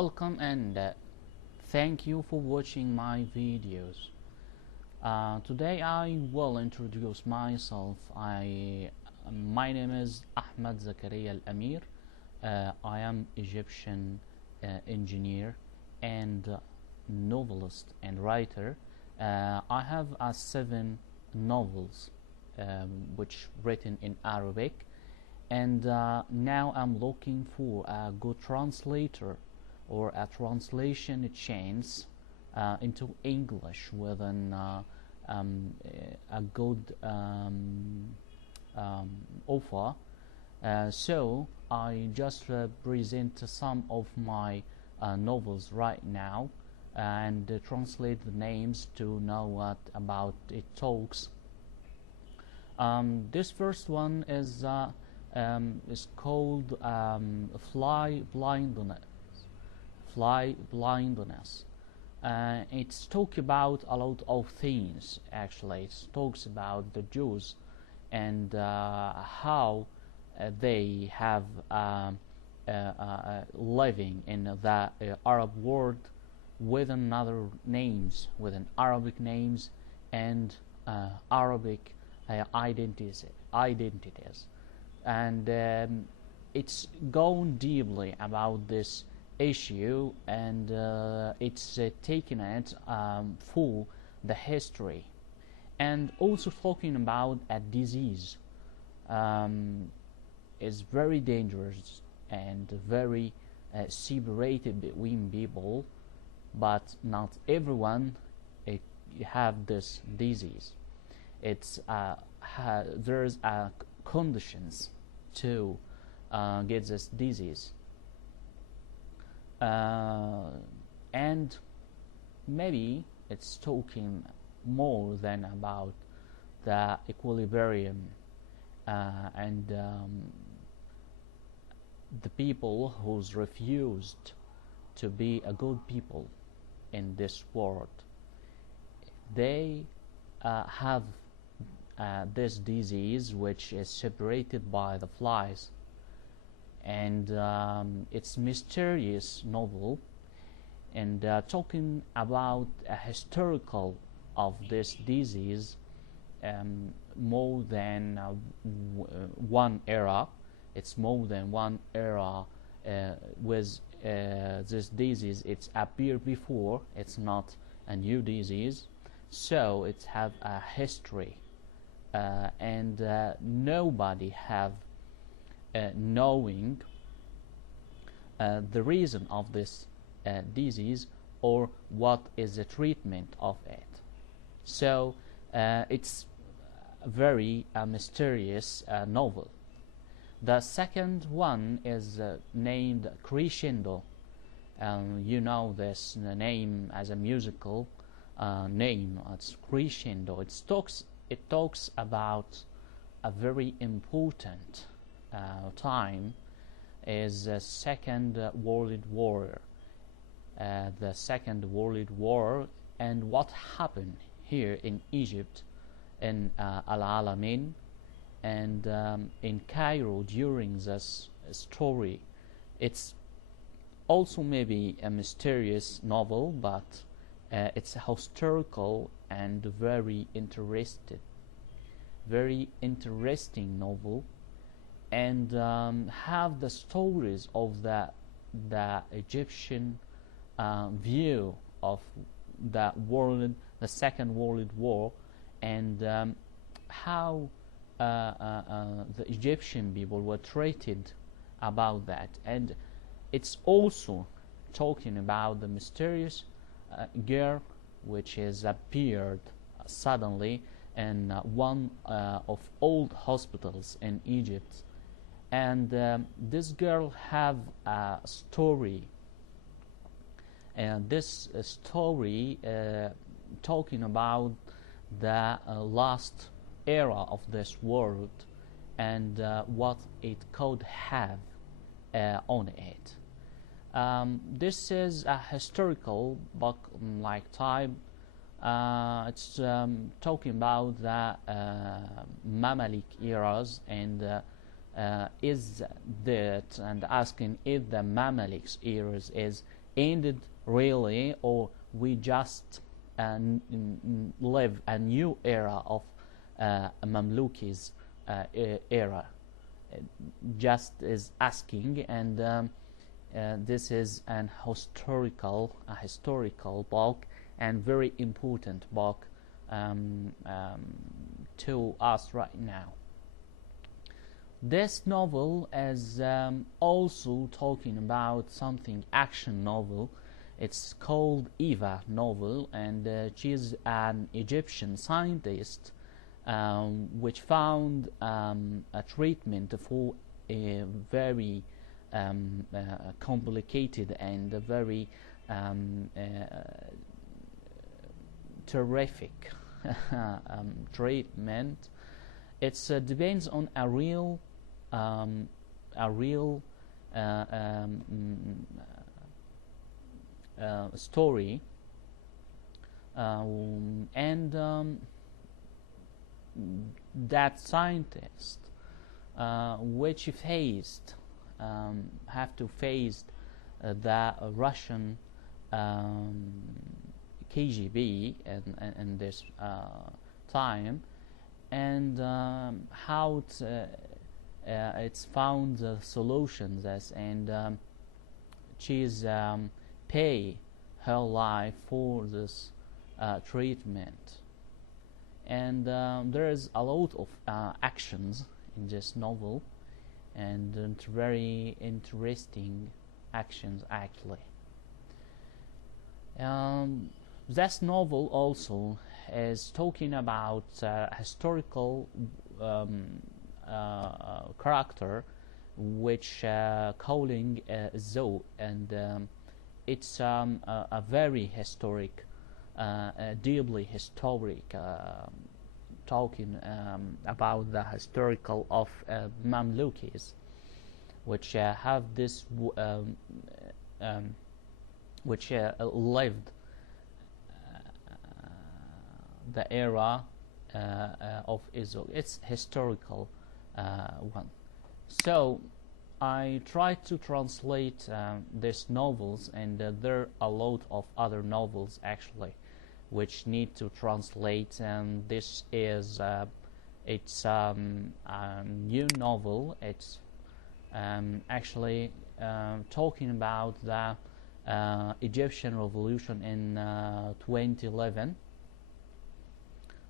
Welcome and thank you for watching my videos. Today I will introduce myself. My name is Ahmed Alamir. I am Egyptian engineer and novelist and writer. I have 7 novels which written in Arabic, and now I'm looking for a good translator or a translation chance into English with a good offer. So I just present some of my novels right now and translate the names to know what about it talks. This first one is called Fly Blindness. It's talk about a lot of things. Actually, it talks about the Jews and how they have living in the Arab world with another names, with an Arabic names and Arabic identities, and it's going deeply about this issue, and it's taking it for the history, and also talking about a disease is very dangerous and very separated between people, but not everyone have this disease. It's there's conditions to get this disease. And maybe it's talking more than about the equilibrium and the people who's refused to be a good people in this world. They have this disease which is separated by the flies, and it's mysterious novel, and talking about a historical of this disease more than one era. It's more than one era with this disease. It's appeared before. It's not a new disease, so it have a history, and nobody have knowing the reason of this disease or what is the treatment of it. So it's a very mysterious novel. The second one is named Crescendo. You know this name as a musical name. It's Crescendo. It talks about a very important time, is the Second World War. The Second World War, and what happened here in Egypt, in Al-Alamin, and in Cairo during this story. It's also maybe a mysterious novel, but it's a historical and very interesting novel, and have the stories of the Egyptian view of the world, the Second World War, and how the Egyptian people were treated about that. And it's also talking about the mysterious girl which has appeared suddenly in one of old hospitals in Egypt, and this girl have a story, and this story talking about the last era of this world, and what it could have on it. This is a historical book like type. It's talking about the Mamalik eras, and is that, and asking if the Mamalik eras is ended really, or we just live a new era of Mamlukis era? Just is asking, and this is a historical book, and very important book to us right now. This novel is also talking about something action novel. It's called Eva novel, and she is an Egyptian scientist which found a treatment for a very complicated and very terrific treatment. It depends on a real story, and that scientist which faced have to face the Russian KGB in this time, and how it's found solutions as, and she's pay her life for this treatment. And there is a lot of actions in this novel, and very interesting actions actually. This novel also is talking about historical character which calling Zoe, and it's a very historic, deeply historic, talking about the historical of Mamlukis, which have this which lived the era of Israel. It's historical one. So I tried to translate these novels, and there are a lot of other novels actually which need to translate, and this is it's a new novel. It's actually talking about the Egyptian revolution in 2011.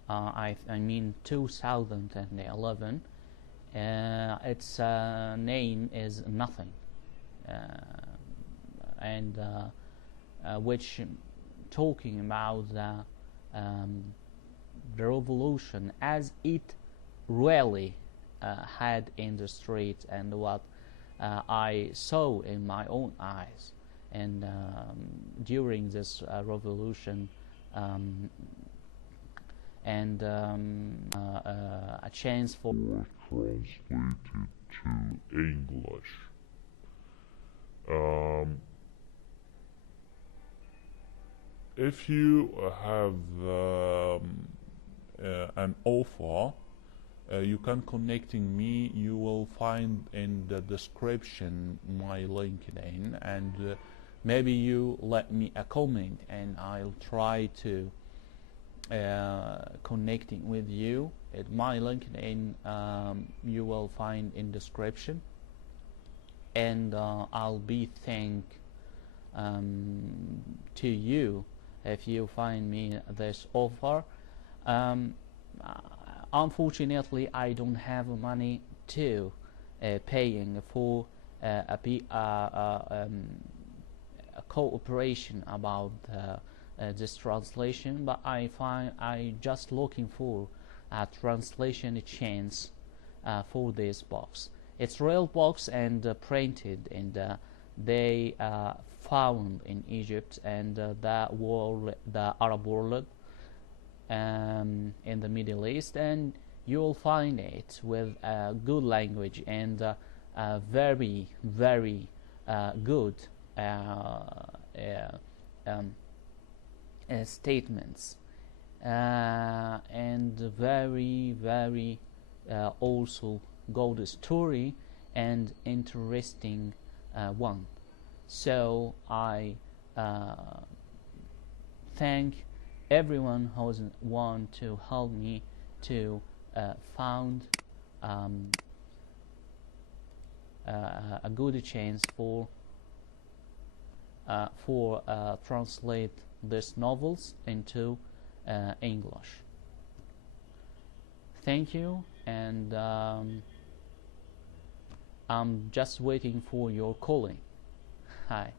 I mean 2011. Its name is Nothing, and which talking about the revolution as it really had in the streets, and what I saw in my own eyes, and during this revolution, and a chance for translated to English. If you have an offer, you can connecting me. You will find in the description my LinkedIn, and maybe you let me a comment, and I'll try to connecting with you. At my LinkedIn, you will find in description, and I'll be thank to you if you find me this offer. Unfortunately, I don't have money to paying for a cooperation about this translation, but I just looking for a translation chance for this box. It's real box, and printed, and they found in Egypt and the world, the Arab world, in the Middle East, and you will find it with a good language and very good statements, and very also good story and interesting one. So I uh, thank everyone who's want to help me to found um, a good chance for translate these novels into English. Thank you, and I'm just waiting for your calling. Hi.